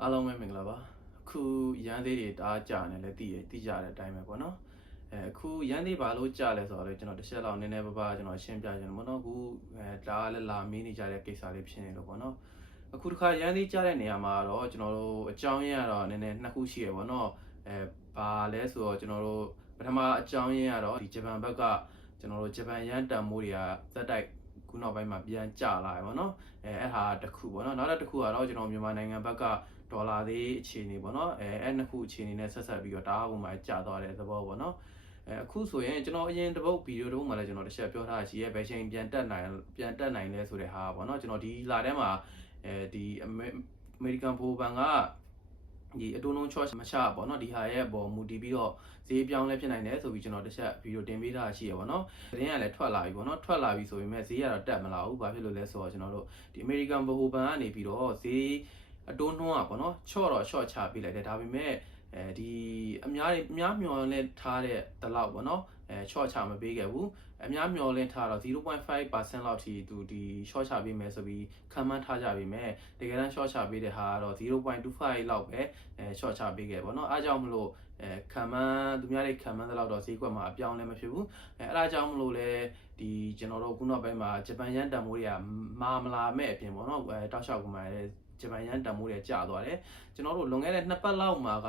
အားလုံးပဲမင်္ဂလာပါအခုရန်သေးတွေတအားကြာနေလဲသိကြတဲ့အတိုင်းပဲပေါ့နော်အခုရန်သေးဘာလို့ကြာလဲဆိုတော့ကျွန်တော်တစ်ချက်လောက်နည်းနည်းပါးကျွန်တော်ရှင်းပြချင်တယ်ပေါ့နော်အခုဒါကလည်းလာမင်းနေကြတဲ့ကိစ္စလေးဖြစ်နေလို့ပေါ့နော်အခုတစ်ခါရန်သေးကြာတဲ့နေရာမှာတော့ကျွန်တော်တို့အကြောင်းရင်းကတော့နည်းနည်းနှစ်ခုရှိရပေါ့နော်ဘာလဲဆိုတော့ကျွန်တော်တို့ပထမအကြောင်းရင်းကတော့ဒီဂျပန်ဘက်ကကျွန်တော်တို့ဂျပန်ရန်တန်မိုးတွေကသက်တိုက်ခုနောက်ပိုင်းမှာပြန်ကျလာတယ်ပေါ့နော်အဲ့ဟာတစ်ခုပေါ့နော်နောက်တစ်ခုကတော့ကျွန်တော်မြန်မာနိုင်ငံဘက်ကဒေါ်လာသေးအခြေအနေပေါ့နော်အဲ့နှစ်ခုအခြေအနေနဲ့ဆက်ဆက်ပြီးတော့တအားပုံမှာကျသွားတဲ့သဘောပေါ့နော်အခုဆိုရင်ကျွန်တော်အရင်တစ်ပုတ်ဗီဒီယိုတုန်းမှာလည်းကျွန်တော်တစ်ချက်ပြောထားရှိရဲ့ဘယ်ချိန်ပြန်တက်နိုင်လဲဆိုတဲ့ဟာပေါ့နော်ကျွန်တော်ဒီလာထဲမှာဒီအမေရိကန်ဘိုဘန်ကဒီအတူနှုံးချော့မချပေါ့နော်ဒီဟာရဲ့ပေါ်မူတည်ပြီးတော့ဈေးပြောင်းလဲဖြစ်နိုင်တယ်ဆိုပြီးကျွန်တော်တစ်ချက်ဗီဒီယိုတင်ပေးထားရှိရပါတော့။သတင်းကလည်းထွက်လာပြီပေါ့နော်။ထွက်လာပြီဆိုပေမဲ့ဈေးကတော့တက်မလာဘူး။ဘာဖြစ်လို့လဲဆိုတော့ကျွန်တော်တို့ဒီအမေရိကန်ဘဟိုဘဏ်ကနေပြီးတော့ဈေးအတိုးနှုံးอ่ะပေါ့နော်ချော့တော့ချော့ချပေးလိုက်တယ်ဒါပေမဲ့ဒီအများမျှော်လင့်ထားတဲ့တလောက်ပေါ့နော်ချော့ချမပေးခဲ့ဘူးအများမျှော်လင့်ထားတော့ 0.5% လောက်ထိသူဒီ short ချပေးမယ်ဆိုပြီးခံမှန်းထားကြပြီမဲ့တကယ်တမ်း short ချပေးတဲ့ဟာကတော့ 0.25 လောက်ပဲshort ချပေးခဲ့ပေါ့နော်အားကြောင့်မလို့ခံမှန်းသူများတွေခံမှန်းတဲ့လောက်တော့ဈေးကွက်မှာအပြောင်းလဲမဖြစ်ဘူးအဲ့ဒါကြောင့်မလို့လဲဒီကျွန်တော်တို့ခုနောက်ပိုင်းမှာဂျပန်ယန်တန်မိုးတွေကမလာမဲ့အပြင်ပေါ့နော်တောက်လျှောက်ကမှဂျပန်ယန်တန်မိုးတွေကျသွားတယ်ကျွန်တော်တို့လွန်ခဲ့တဲ့2ပတ်လောက်မှာက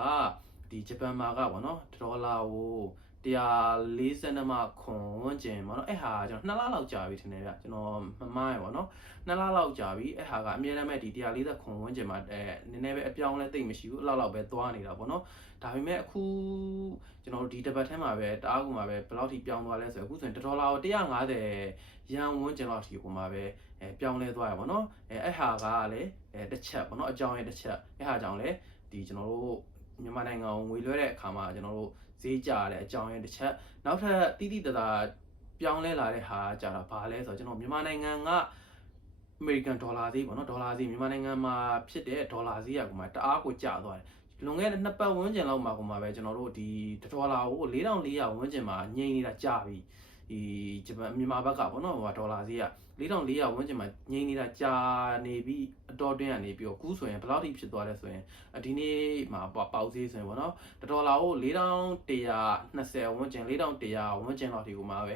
ဒီဂျပန်မှာကပေါ့နော်ဒေါ်လာကို140မှခွန်ဝန်းကျင်ပေါ့နော်အဲ့ဟာကျွန်တော်2လလောက်ကြာပြီထင်တယ်ဗျကျွန်တော်မမှားရပေါ့နော်2လလောက်ကြာပြီအဲ့ဟာကအမြဲတမ်းပဲဒီ140ခွန်ဝန်းကျင်မှာနည်းနည်းပဲအပြောင်းလဲသိမ့်မရှိဘူးအဲ့လောက်ပဲသွားနေတာပေါ့နော်ဒါပေမဲ့အခုကျွန်တော်တို့ဒီတစ်ပတ်ထဲမှာပဲတအားကူမှာပဲဘယ်လောက်ထိပြောင်းသွားလဲဆိုတော့အခုဆိုရင်ဒေါ်လာကို150ရန်ဝန်းကျင်လောက်ထိကိုမှာပဲပြောင်းလဲသွားရပါတော့အဲ့ဟာကလည်းတစ်ချက်ပေါ့နော်အကြောင်းရဲ့တစ်ချက်အဲ့ဟာကြောင့်လည်းဒီကျွန်တော်တို့မြန်မာနိုင်ငံကိုငွေလွှဲတဲ့အခါမှာကျွန်တော်တို့ဈေးကျတဲ့အကြောင်းရင်းတစ်ချက်နောက်ထပ်တိတိတသာပြောင်းလဲလာတဲ့ဟာကြတာဘာလဲဆိုတော့ကျွန်တော်မြန်မာနိုင်ငံကအမေရိကန်ဒေါ်လာဈေးပေါ့နော်ဒေါ်လာဈေးမြန်မာနိုင်ငံမှာဖြစ်တဲ့ဒေါ်လာဈေးကကိုမှတအားကိုကျသွားတယ်လွန်ခဲ့တဲ့2ပတ်ဝန်းကျင်လောက်မှာကိုမှပဲကျွန်တော်တို့ဒီဒေါ်လာကို4400ဝန်းကျင်မှာငြိမ်နေတာကြာပြီဒီဂျပန်မြန်မာဘက်ကပေါ့နော်ဟိုဒေါ်လာဈေးက4400ဝန်းကျင်မှာငြိမ်နေတာကြာနေပြီးအတော်တွင်းကနေပြီးတော့အခုဆိုရင်ဘယ်လောက်ထိဖြစ်သွားလဲဆိုရင်ဒီနေ့မှာပေါက်ဈေးဆိုရင်ပေါ့နော်ဒေါ်လာကို4120ဝန်းကျင်4100ဝန်းကျင်လောက်ထိကိုမှပဲ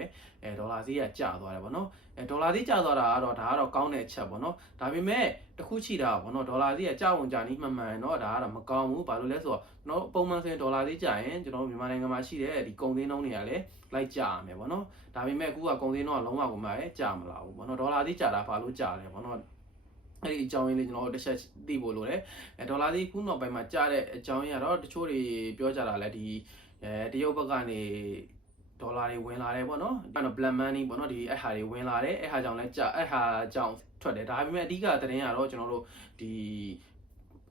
ဒေါ်လာဈေးကကျသွားတယ်ပေါ့နော်ဒေါ်လာဈေးကျသွားတာကတော့ဒါကတော့ကောင်းတဲ့အချက်ပေါ့နော်ဒါပေမဲ့တခုရှိတာပေါ့နော်ဒေါ်လာဈေးကကျဝင်ကြနီးမှန်မှန်တော့ဒါကတော့မကောင်းဘူးဘာလို့လဲဆိုတော့ကျွန်တော်ပုံမှန်ဆိုရင်ဒေါ်လာဈေးကျရင်ကျွန်တော်မြန်မာနိုင်ငံမှာရှိတဲ့ဒီကုန်ဈေးနှုန်းတွေကလည်းလိုက်ကျရမယ်ပေါ့နော်ဒါပေမဲ့အခုကကုန်ဈေးနှုန်းကလုံးဝကိုမှပဲကျမလာဘူးပေါ့နော်ဒေါ်လာဈေးကျတာဘာလို့ကျလဲပေါ့နော်အဲ့ဒီအကြောင်းရင်းလေးကျွန်တော်တို့တစ်ချက်သိဖို့လိုတယ်ဒေါ်လာဈေးခုနောက်ပိုင်းမှာကျတဲ့အကြောင်းရင်းကတော့တချို့တွေပြောကြတာလဲဒီတရုတ်ဘက်ကနေဒေါ်လာတွေဝင်လာတယ်ပေါ့နော်အဲ့တော့ black money ပေါ့နော်ဒီအဲ့ဟာတွေဝင်လာတယ်အဲ့ဟာကြောင့်လဲအဲ့ဟာကြောင့်ထွက်တယ်ဒါပေမဲ့အဓိကသတင်းကတော့ကျွန်တော်တို့ဒ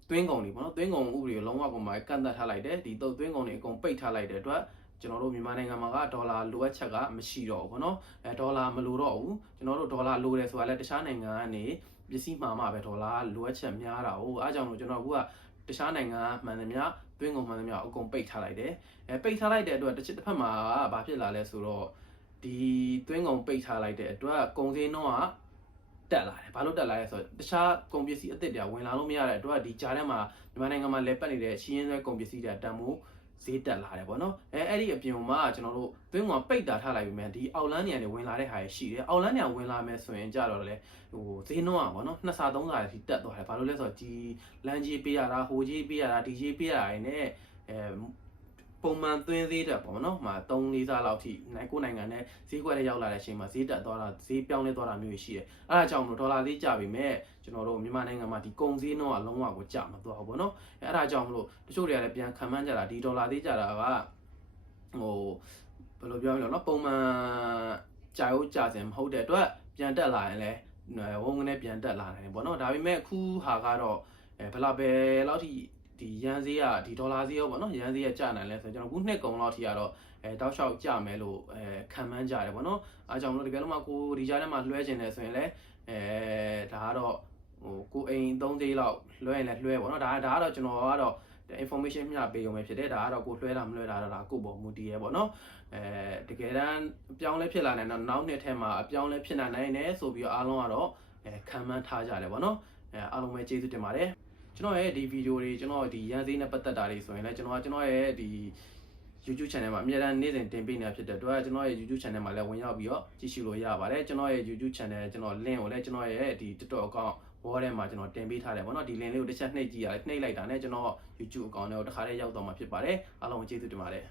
ီသွင်းကုန်တွေပေါ့နော်သွင်းကုန်ဥပဒေကိုလုံးဝကုန်မှာကန့်သတ်ထားလိုက်တယ်ဒီသွင်းကုန်တွေအကုန်ပိတ်ထားလိုက်တဲ့အတွက်ကျွန်တော်တို့မြန်မာနိုင်ငံမှာကဒေါ်လာလိုအပ်ချက်ကမရှိတော့ဘူးပေါ့နော်ဒေါ်လာမလိုတော့ဘူးကျွန်တော်တို့ဒေါ်လာလိုတယ်ဆိုတာလဲတခြားနိုင်ငံကနေပစ္စည်းမှာမှပဲဒေါ်လာလိုအပ်ချက်များတာဟုတ်အားကြောင့်လို့ကျွန်တော်ကတခြားနိုင်ငံမှန်သမျှသွင်းကုန်မှန်သမျှအကုန်ပိတ်ထားလိုက်တယ်ပိတ်ထားလိုက်တဲ့အတွက်တစ်ဖက်မှာဘာဖြစ်လာလဲဆိုတော့ဒီသွင်းကုန်ပိတ်ထားလိုက်တဲ့အတွက်ကုန်စည်နှုန်းကတက်လာတယ်ဘာလို့တက်လာလဲဆိုတော့တခြားကုန်ပစ္စည်းအသစ်တွေဝင်လာလို့မရတဲ့အတွက်ဒီကြားထဲမှာမြန်မာနိုင်ငံမှာလဲပတ်နေတဲ့ရှင်းရင်းဆွဲကုန်ပစ္စည်းတွေတန်ဖိုးဈေးတက်လာတယ်ပေါ့နော်အဲ့ဒီအပြင်မှာကျွန်တော်တို့သွင်းကုန်ပိတ်တာထားလိုက်ပြီမြန်ဒီအောက်လန်းနေရာဝင်လာတဲ့ဟာရှိတယ်အောက်လန်းနေရာဝင်လာမယ်ဆိုရင်ကြတော့လေဟိုဈေးနှုန်းอ่ะပေါ့နော်2ဆ3ဆအထိတက်သွားတယ်ဘာလို့လဲဆိုတော့ဒီလမ်းကြီးပေးရတာဟိုကြီးပေးရတာဒီကြီးပေးရတာနဲ့ပုံမှန်သွင်းသေးတယ်ပေါ့နော်မှာ3-4ဆလောက်ထိကိုယ်နိုင်ငံနဲ့ဈေးကွက်ထဲရောက်လာတဲ့အချိန်မှာဈေးတက်သွားတာဈေးပြောင်းလဲသွားတာမျိုးရှိတယ်အဲ့ဒါကြောင့်မလို့ဒေါ်လာဈေးကျပြီမဲ့ကျွန်တော်တို့မြန်မာနိုင်ငံမှာဒီကုန်ဈေးနှုန်းကလုံးဝကိုကျမသွားဘူးပေါ့နော်အဲ့ဒါကြောင့်မလို့တချို့တွေကလည်းပြန်ခံမှန်းကြတာဒီဒေါ်လာဈေးကျတာကဟိုဘယ်လိုပြောမလဲနော်ပုံမှန်ကြာစင်မဟုတ်တဲ့အတွက်ပြန်တက်လာရင်လည်းဝုန်းကနေပြန်တက်လာနိုင်တယ်ပေါ့နော်ဒါပေမဲ့အခုဟာကတော့ဘယ်လောက်ထိဒီရန်ဈေးကဒီဒေါ်လာဈေးရောပေါ့နော်ရန်ဈေးကကျနိုင်လဲဆိုတော့ကျွန်တော်ခုနှစ်ကုန်လောက်ထိကတော့တောက်လျှောက်ကျမယ်လို့ခံမှန်းကြတယ်ပေါ့နော်အားကြောင့်မလို့တကယ်လို့မှကိုဒီကြားထဲမှာလွှဲကျင်တယ်ဆိုရင်လည်းဒါကတော့ဟိုကိုအိမ်3သေးလောက်လွှဲရင်လည်းလွှဲပေါ့နော်ဒါကတော့ကျွန်တော်ကတော့ information မျှပေးရုံပဲဖြစ်တယ်ဒါကတော့ကိုလွှဲတာမလွှဲတာတော့ဒါကိုပေါ်မူတည်ရဲပေါ့နော်တကယ်တမ်းအပြောင်းလဲဖြစ်လာနိုင်တော့နောက်နှစ်ထဲမှာအပြောင်းလဲဖြစ်နိုင်တယ်ဆိုပြီးအားလုံးကတော့ခံမှန်းထားကြတယ်ပေါ့နော်အားလုံးပဲကျေးဇူးတင်ပါတယ် ကျွန်တော်ရဲ့ဒီဗီဒီယိုတွေကျွန်တော်ဒီရန်သေးနဲ့ပတ်သက်တာတွေဆိုရင်လည်းကျွန်တော်ရဲ့ဒီ YouTube channel မှာအများအားနေ့စဉ်တင်ပေးနေတာဖြစ်တဲ့အတွက်ကျွန်တော်ရဲ့ YouTube channel မှာလည်းဝင်ရောက်ပြီးတော့ကြည့်ရှုလို့ရပါတယ်ကျွန်တော်ရဲ့ YouTube channel ကျွန်တော် link ကိုလည်းကျွန်တော်ရဲ့ဒီ TikTok account ဘောထဲမှာကျွန်တော်တင်ပေးထားတယ်ပေါ့နော်ဒီ link လေးကိုတစ်ချက်နှိပ်ကြည့်ရတယ်နှိပ်လိုက်တာနဲ့ကျွန်တော် YouTube account တွေကိုတစ်ခါတည်းရောက်တော့မှာဖြစ်ပါတယ်အားလုံးကျေးဇူးတင်ပါတယ်